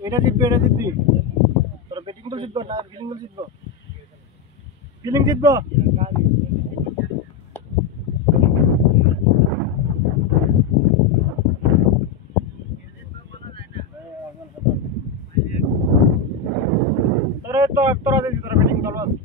এটা জিতবি তোর ব্যাটিং তো জিতবো না ফিল্ডিং তো জিতবো ফিল্ডিং জিতবো তোরা তোরা দিবি তোরা ব্যাটিং দল আছে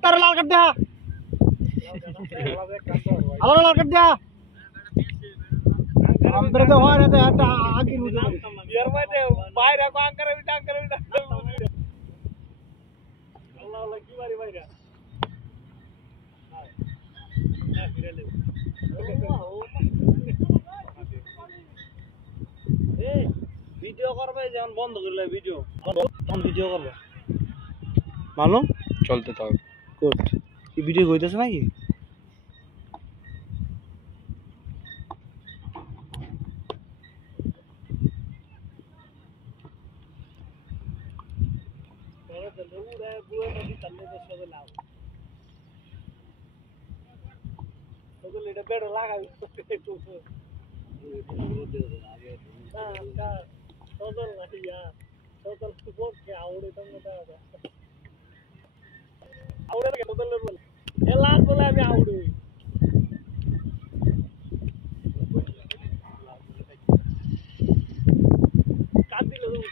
तारा लाल कर दिया हमारा लाल कर दिया हम तेरे को हो रहे थे आगे मुझे यार मैं ते बाहर को अंकर भी अल्लाह अल्लाह की बारी बाहर ए वीडियो करबे जन बंद करले वीडियो तখন वीडियो करबे मालूम चलते থাক গুড এই ভিডিও কইতেছ নাকি তোরা তো উড়ে বুয়ে নদী চললে তো সবে লাও তো এটা বেড় লাগাই একটু না তোদল না তোদল সুপোর্ট কে আউড়ে তুমি তো आउडे के बदल बोल ए लाख बोला अभी आउडे काटी लो तुम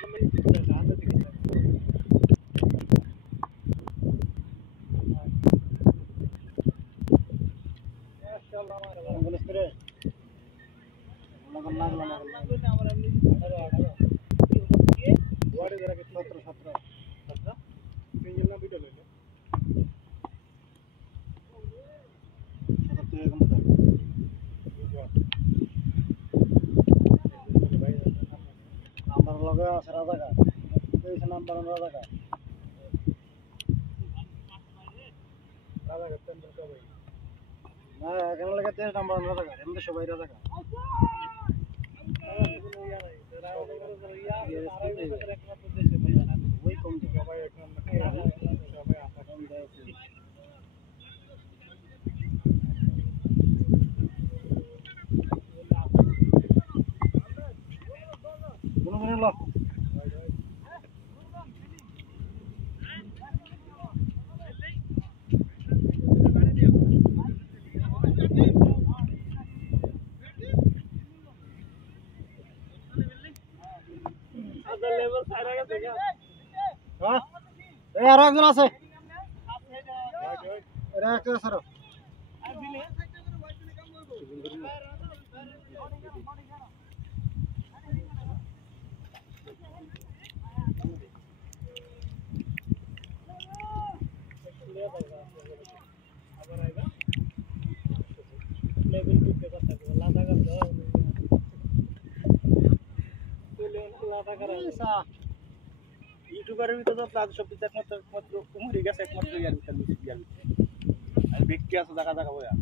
आंदर दिख माशाल्लाह माशाल्लाह बोलस्ते लगन हमरा एमनी ये वाडे जरा के 17 सिंगल ना वीडियो ले नंबर लगा राजा का तेईस नंबर राजा का तेंदुल का भाई ना कहने लगा 23 नंबर राजा का हम तो सब भाई राजा का वही कम थी भाई एक नंबर भाई आशा कम दे लो হ্যাঁ এই আরো একজন আছে এরা একটা আছে আরো ইউটিউবারের ভিতরে তো প্লাস সব কিছু একমাত্র কুমুরি গেছে একমাত্র ইয়ার আর ব্যক্তি আছে দেখা দেখা বয়া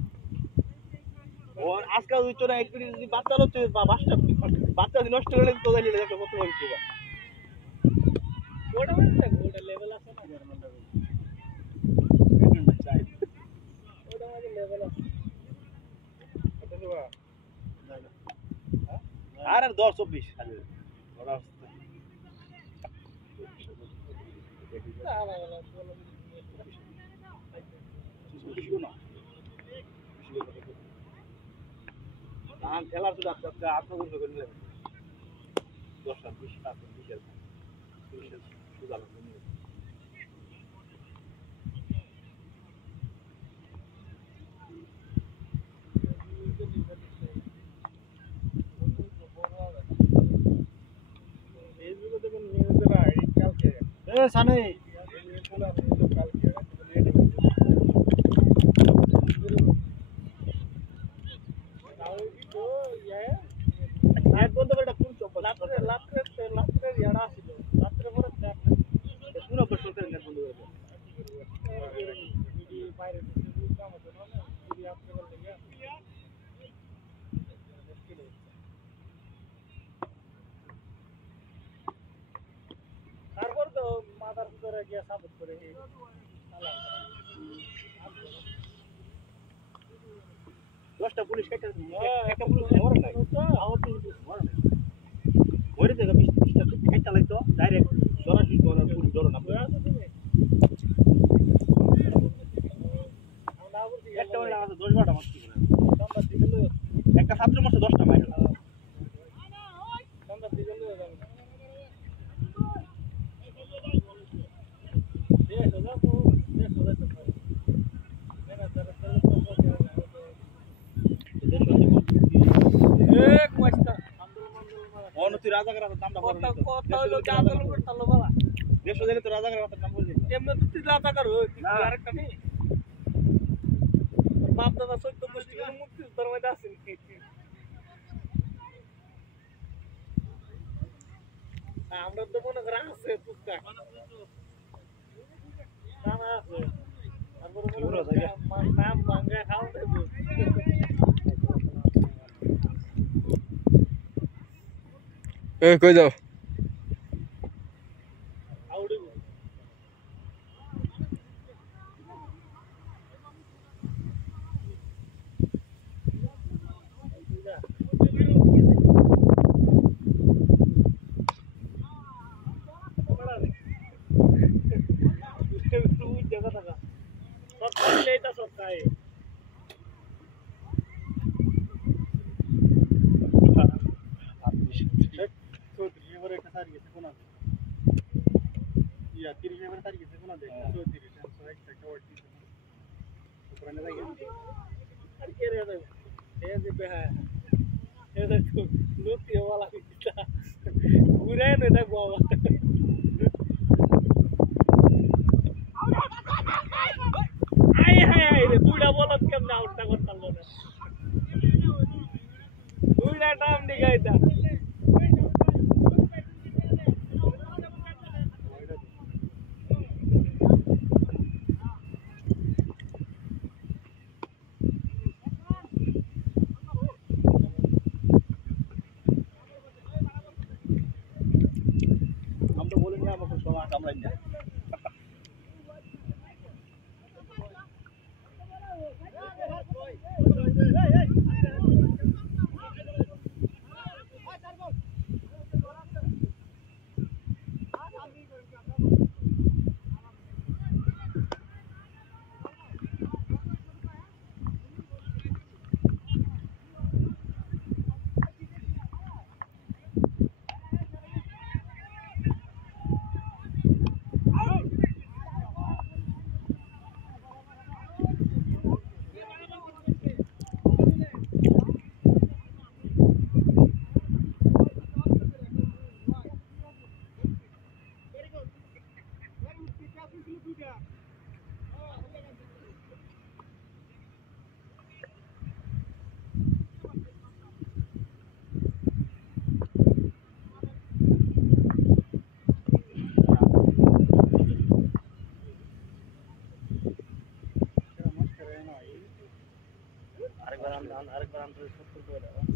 ও আজকাল উচ্চ না একটু যদি বাচ্চা হচ্ছে বা বাচ্চা নষ্ট করে তো জানি না কত হইছে বা ওটা মানে ওটা লেভেল আছে না ওটা মানে লেভেল আছে কত দেবা আর 10 24 খালি ওরা খেলার শুধু আত্মগোপন করে নিলেন 10 রান 20 রান 20 রান সানে তারপর তো মাথার ভিতরে গিয়ে সাপোর্ট করে দশটা পুলিশ একটা পুলিশ মরে নাই আমার পুলিশ মরে নাই মরে থেকে 20টা একটা লাগতো ডাইরেক্ট সরাসরি পুলিশ ধরো না একটা মানে আমাদের 10-12টা মারছি করে একটা ছাত্র মারছে 10টা মাইরা রাজাকার নামটা দেশ তো রাজাকার নাম বলছি এমনি তো তুই রাজাকার আরেকটা নেই বাপ দাদা 14 গোষ্ঠী মুক্তি তোর মধ্যে আছে আমরা তো মনে করা আছে টুকটাক না আছে তারপর নাম ভাঙ্গা খাও দেবো কই যাও আমরা বলি না আমাকে সবাই কামড়াই না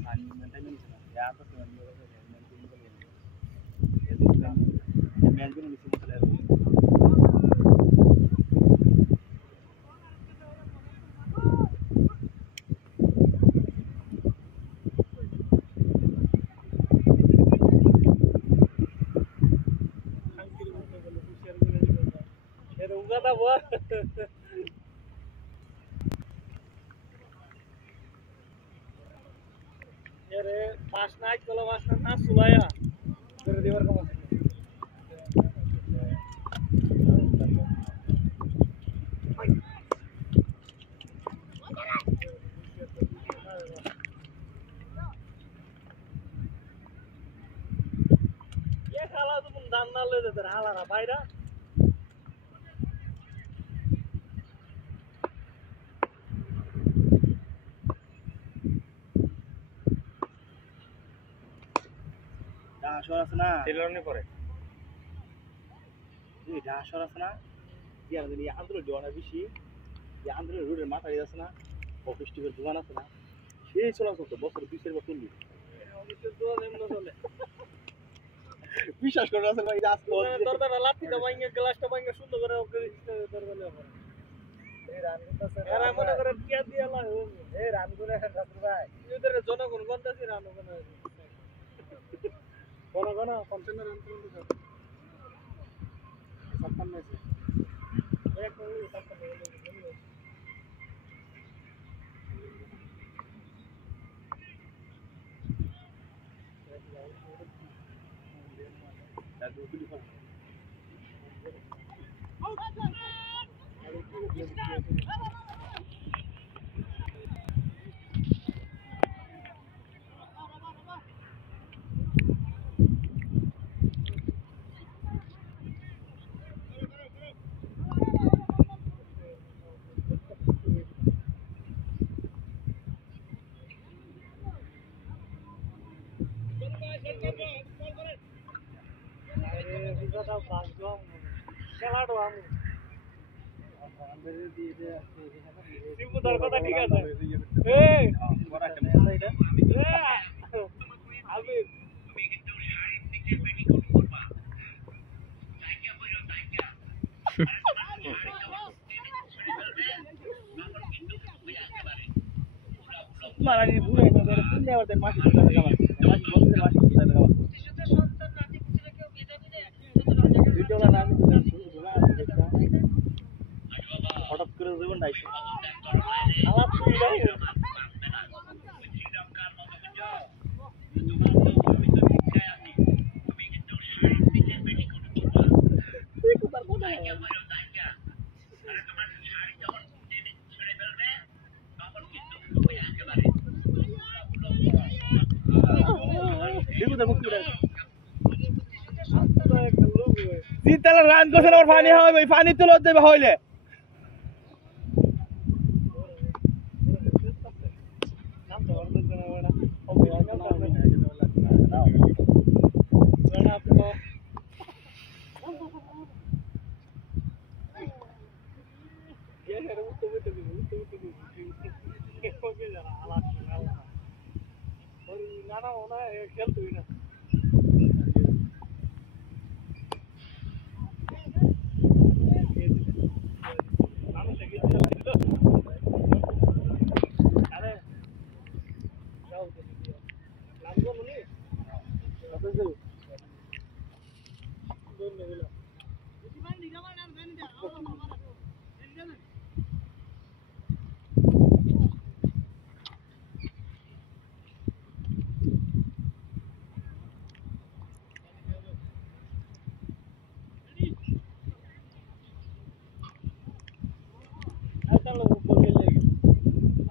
সানি মেনটেন নিছে না ইয়া তো মেনটেন নিছে তাহলে উগাদা বল এরে পাস নাই কলা পাস না সুলায়া করে দেবার কম ये खाला तुम दान ना ले देते हाला रा भाईरा ডাশর আছে না টেলরনি পরে এই ডাশর আছে না ইয়ার যদি আন্দ্র জোনা বেশি যে আন্দ্র রোডের মাথা আছে না অফিস টিকের দোকান আছে না সেই চলাচল তো বছর 20 এর বছর চলবে অফিসের দোকান এমন চলে বিশ্বাস করে আছে ভাই আজকে দরদারা লাত্তিটা ভাঙে গ্লাসটা ভাঙে সুন্দর করে দরদালে পরে এই রান করতেছে এরা মনে করে কিয়া দিয়া লা এই রান করে রাত্রি ভাই এদের জনগণ গন্তাছি রান কোন কোন কন্টেনার রান করতে স্যার 56 আছে এক মিনিট 56 তারপর কি লিখা সিম্বুদার কথা ঠিক আছে এই আমি মারানি ঘুরে তোদের পুণ্য আবার মাটি করতে লাগাবা মাটি বলতে মাটি করতে লাগাবা ভিডিওটা নাম হঠাৎ করে জীবন নাইছে আলাপ তুই ভাই শীতকালে রান করছে না পানি হবে পানি তুলে দেবে হইলে খেলতুই না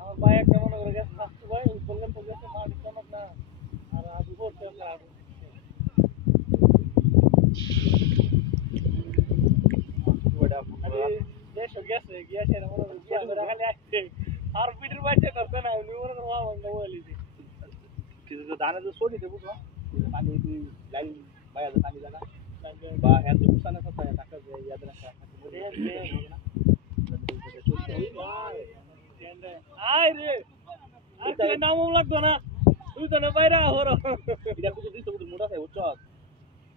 আমার ভাই একটা মনে করে গেছে ফার্স্ট ভাই বললেন তো গেছে মাঠ চমক না আর আবু করতে আর দেশ গেছে গিয়েছে মনে করে গিয়া ধরে খালি আসছে আর পিটের বাইতে করতে না উনি মনে করে বন্ধ বলি কিছু দানা তো সরি দেবো পানি লাইন বাইরে পানি জায়গা বা এত উসানা কথা টাকা যে ইয়াদ রাখা আয় রে তুই নামও লাগতো না তুই তো না বাইরে হর এটা কিছু দিতে কিছু মোটা থাকে উচ্চ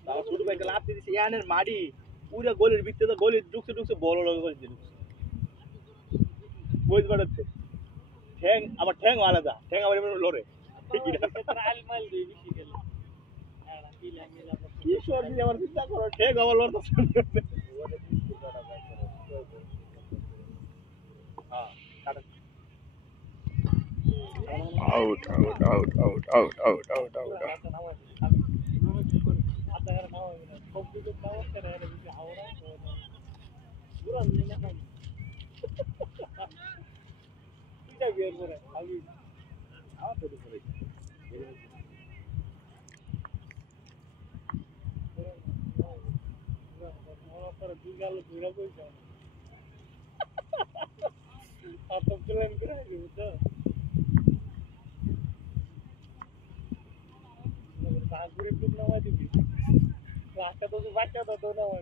তাও ছোট ভাইকে লাভ দিয়ে দিছে ইয়ানের মাড়ি পুরো গলির ভিতরে তো গলি ঢুকছে বড় লগে করে দিছে বইজ বাড়াচ্ছে ঠ্যাং আবার ঠ্যাং আলাদা ঠ্যাং আবার এমন লড়ে ঠিক কি আল মাল দিয়ে বেশি গেল কি লাগে যাব কি সর্দি আমার চিন্তা করো ঠ্যাং আবার লড়তেছে হ্যাঁ কাটা Out, out, out, out, out, out, out, out. Bagure pun nama juga. Rasa tu baca tu nama.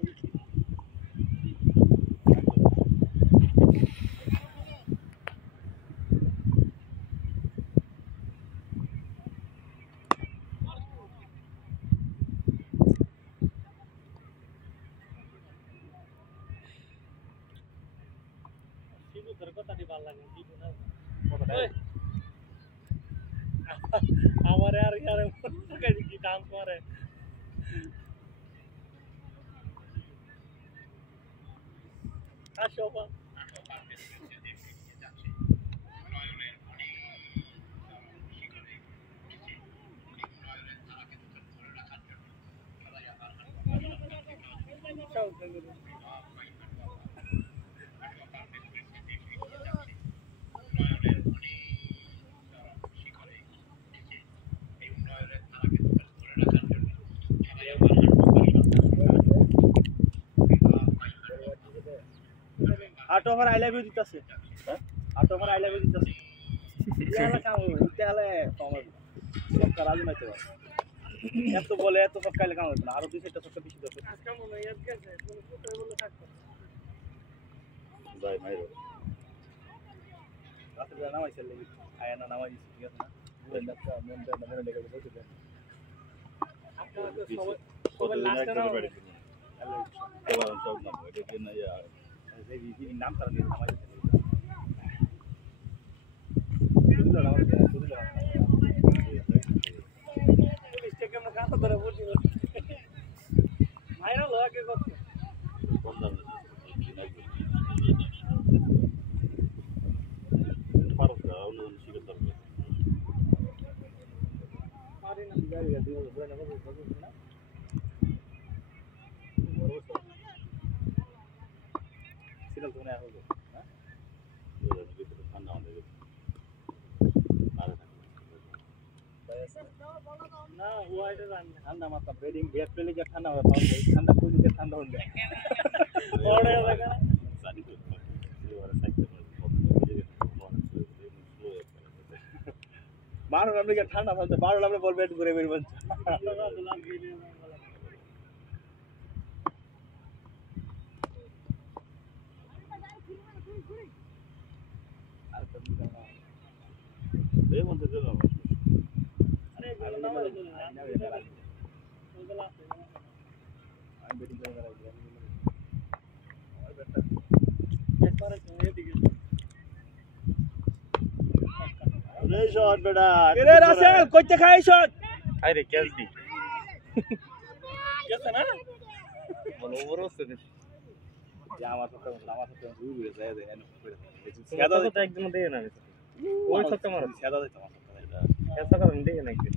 Situ terkot tadi balang situ na. हमारे यार कहीं की काम कर है शोभा আটো আমার আই লাভ ইউ দিতেছে হ্যাঁ আটো আমার আই লাভ ইউ দিতেছে ইয়ালা কাম হইবে তেলে কমার সবকা রাজি নাইতে পারে এত বলে এত সব কাইলে কাম হইবে না আরো দুই চারটা সবকা বেশি দরকার আজকে মনে হয় ইয়াদ গেছে কোন কোথায় বলে থাকতো যাই মাইরো রাতে বেলা নামাইছে লাগি আয়না নামাই দিছি ঠিক আছে না বুঝেন না মন লেগে বসে দেন আপনারা তো সবাই লাস্টে না এবার সব নাম এটা কি না ইয়া এই নাম তারা নিয়ে নামাই দিছে বুঝলো না বুঝলো মিস্টেকে মুখ হাত ধরে বসে ভাইরাল লাগে কত বন্ধন পারছ অনুমান শিখে থাকবে পারি না গাড়ি গাড়ি বলে না বলে না সিগন্যাল তো না হলো হ্যাঁ ওরা ভিতরে ঠান্ডা হয়ে গেছে আর না হোয়াইট রান ঠান্ডা মাথা ব্রেডিং গেট পেলে যে ঠান্ডা হবে পাউন্ড ঠান্ডা কইলে যে ঠান্ডা হবে ওড়ে লাগে না জানি তো এবারে সাইকেল মারো আমরা কি ঠান্ডা হচ্ছে বারো আমরা বলবে একটু ঘুরে বের বলছে আর তো এই মধ্যে দিলাম আরে গেল না আমি বেটিং করে রাখলাম আর বেটা একবারে এদিকে রে শট বেটা রে রাসেল কইতে খাই শট আরে ক্যাচ দি গেছে না বল ওভার হচ্ছে না আমার সাথে ঘুরে ঘুরে যায় দেয় এনে করে সাদা তো একদম দেয় না ওই সবটা মারো সাদা দেয় তোমার সাথে এটা কেসা করেন দেয় না একদিন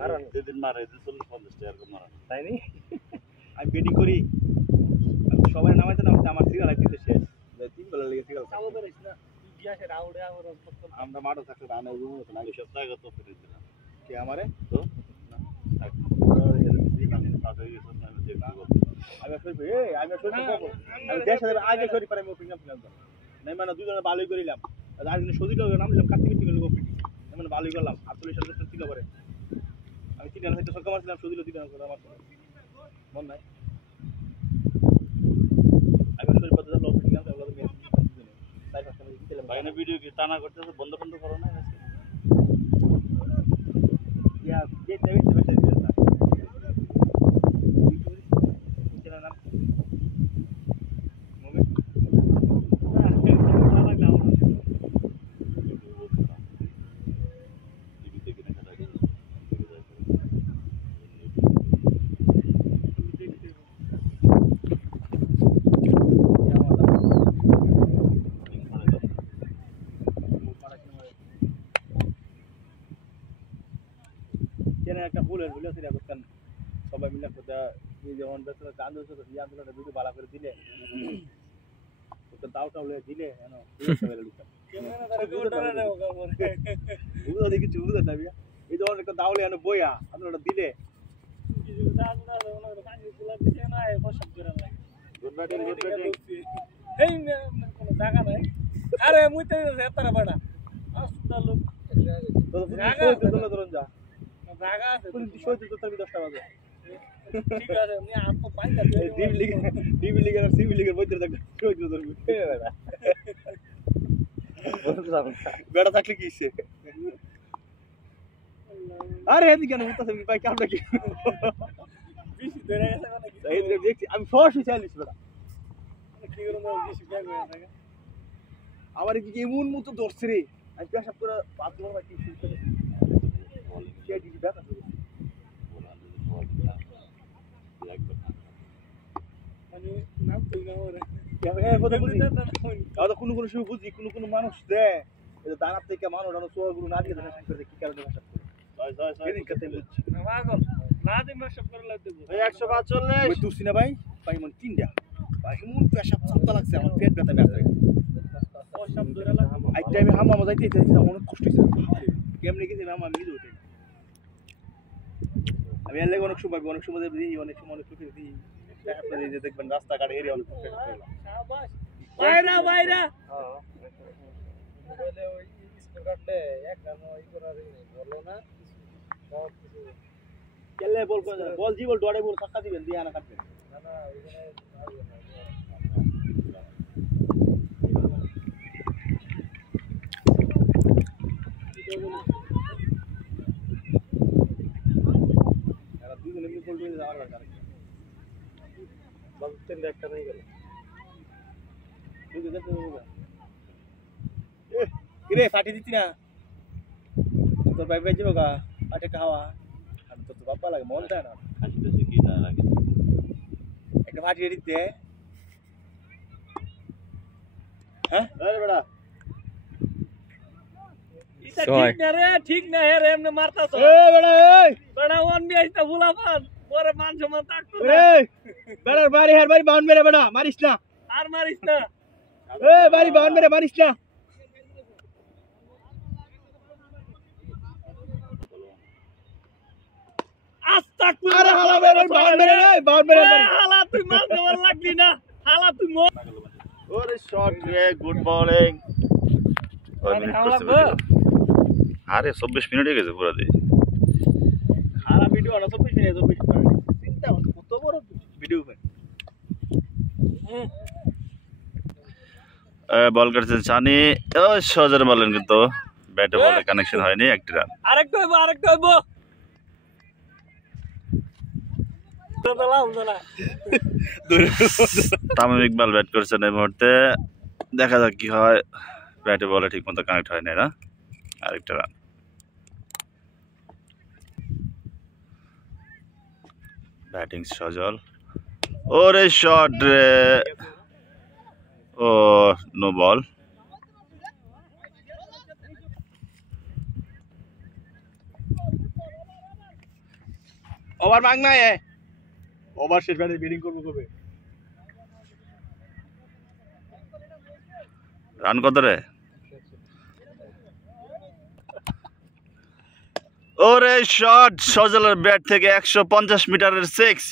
মারান দুদিন মারে 40-50 টাকা করে মারান তাই নি আমি বেটিং করি সবাই নামাইতে নামাইতে আমার সিগন্যাল দিতে শেষ তিন বেলা লেগে সিগন্যাল চালু করিস না ইতিহাসে রাউডে আমার আমরা মাঠে থাকতে রানে রুম হতো না সব জায়গা তো ফিরে দিলাম কি আমারে তো না আমি দেশের আগে সরি পারে আমি ওপিনিয়ন প্ল্যান নাই মানে দুজনে ভালোই করিলাম আর দিন সদিল নামলাম কার্তিক টিকে লোক ওপিনি মানে ভালোই করলাম 48 সালে ছিল করে আমি তিন হয়তো সরকার মারছিলাম সদিল তিন করে আমার মন নাই আমি সরি পথে লোক ওপিনি নাম ওগুলো মেয়ে তাই ফাস্ট আমি দিলাম ভাই না ভিডিও কি টানা করতেছে বন্ধ বন্ধ করো না Ya, dia cewek bahasa Inggris. Jalan apa? Momen. Jangan একটা ভুল হয়ে গেল সেটা করতেন সবাই মিলে কোথা এই যে অন বেসরা গান হচ্ছে তো এই আন্দোলনটা ভিডিও ভালো করে দিলে তো দাওটা হলে দিলে জানো বুঝা দেখি বুঝা না বিয়া এই যে একটা দাওলে এনে বইয়া আন্দোলনটা দিলে কিছু দাও না ওনার কাছে গুলা দিছে না এই সব করে নাই গুড ব্যাটিং এই কোনো জায়গা নাই আরে মুই তো এতরা বড় আসতা লোক তো জায়গা ধরুন যা জায়গা আছে কোন বিষয় তো তোর 10টা বাজে ঠিক আছে আমি আর তো পাই না ডিবি লিগ আর সিবি লিগের মধ্যে থাকবে কই তো ধরবি বেড়া থাকলে কি হইছে আরে এদিকে কেন উঠতেছে ভাই কামটা কি বেশি ধরে গেছে মানে কি এই দেখছি আমি সরাসরি চাইলিস বেড়া কি করব বেশি ব্যাগ হয়ে থাকে আমার কি এমন মতো ধরছে রে আমি পেশাব করে বাদ দেবো না কি শুরু করে কে দিবি ব্যথা করে মানে নাম তুই না ওরে কোনো কোনো সময় বুঝি কোনো মানুষ দেয় দাঁড়ার থেকে মানুষ চোরগুলো না দিয়ে দেয় করে কি কারণে ভাষা না দিন সব করে লাগবে 145 ওই তুসি না ভাই ভাই মন তিনটা ভাই এমন পেশাব চাপটা লাগছে আমার পেট ব্যথা ব্যথা সব ধরে লাগবে আই টাইমে হামা যাইতে অনেক কষ্ট হয়েছে কেমনে গেছে হামা মিলে উঠে আমি এর লাগে অনেক সময় দিই অনেক সময় দিই আপনারা এই যে দেখবেন রাস্তাঘাট এরিয়া অনেক শাবাশ বাইরা হ্যাঁ বলে ওই স্কুল কাটলে একটা নয় করার নেই বলো না সব কিছু কেলে বল জি বল ডড়ে বল কাকা দিবেন দিয়া না কাটবেন না না ওইখানে এরা দুজন এমনি বল দিয়ে যাওয়ার দরকার বাস স্ট্যান্ড একটা নেই গেল কিরে ফাটি দিতি না তোর ভাই ভাই যাবো গা ফাটে খাওয়া আমি তো বাপ্পা লাগে মন চায় না একটা ফাটিয়ে দিতে হ্যাঁ বেড়া এটা ঠিক না রে ঠিক না হে রে এমনে মারতাছ বেড়া বড়া ওন বি আইতা ভুলাপান পরে মান সম্মান থাকতো না বেড়ার বাড়ি হের বাড়ি বাউন্ড মেরে বেড়া মারিস না আর মারিস না বাড়ি বাউন্ড মেরে মারিস না আস্তাগফির আরে হালা বেড়া বাউন্ড মেরে হালা তুই মান সম্মান লাগলি না হালা তুই মো ওরে শট রে গুড বোলিং আরে 24 মিনিট হয়ে গেছে পুরো দিয়ে সারা ভিডিও না 24 মিনিট 24 মিনিট চিন্তা কত বড় ভিডিও ভাই বল করছেন সানি ও সজর বলেন কিন্তু ব্যাটে বলে কানেকশন হয়নি একটি রান আরেকটা হইব তামিম ইকবাল ব্যাট করছেন এই মুহূর্তে দেখা যাক কি হয় ব্যাটে বলে ঠিক মতো কানেক্ট হয় না আরেকটা রান ব্যাটিং সজল ওরে শট রে ও নো বল ওভার মাগ না ওভার শেষ ব্যাটে ব্যাটিং করবো কবে রান কত রে ওরে শট সজলের ব্যাট থেকে 150 মিটারের 6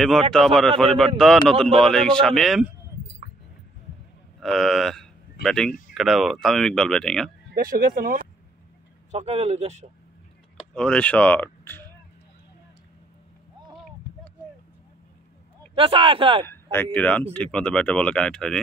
এই মুহূর্তে আবার পরিবর্তন নতুন বোলিং শামিম ব্যাটিং কেডা তামিম ইকবাল ব্যাটিং হ্যাঁ 150 গেছে না ছক্কা গেল 150 ওরে শট একটি রান ঠিক মতো ব্যাটে বলে কানেক্ট হয়নি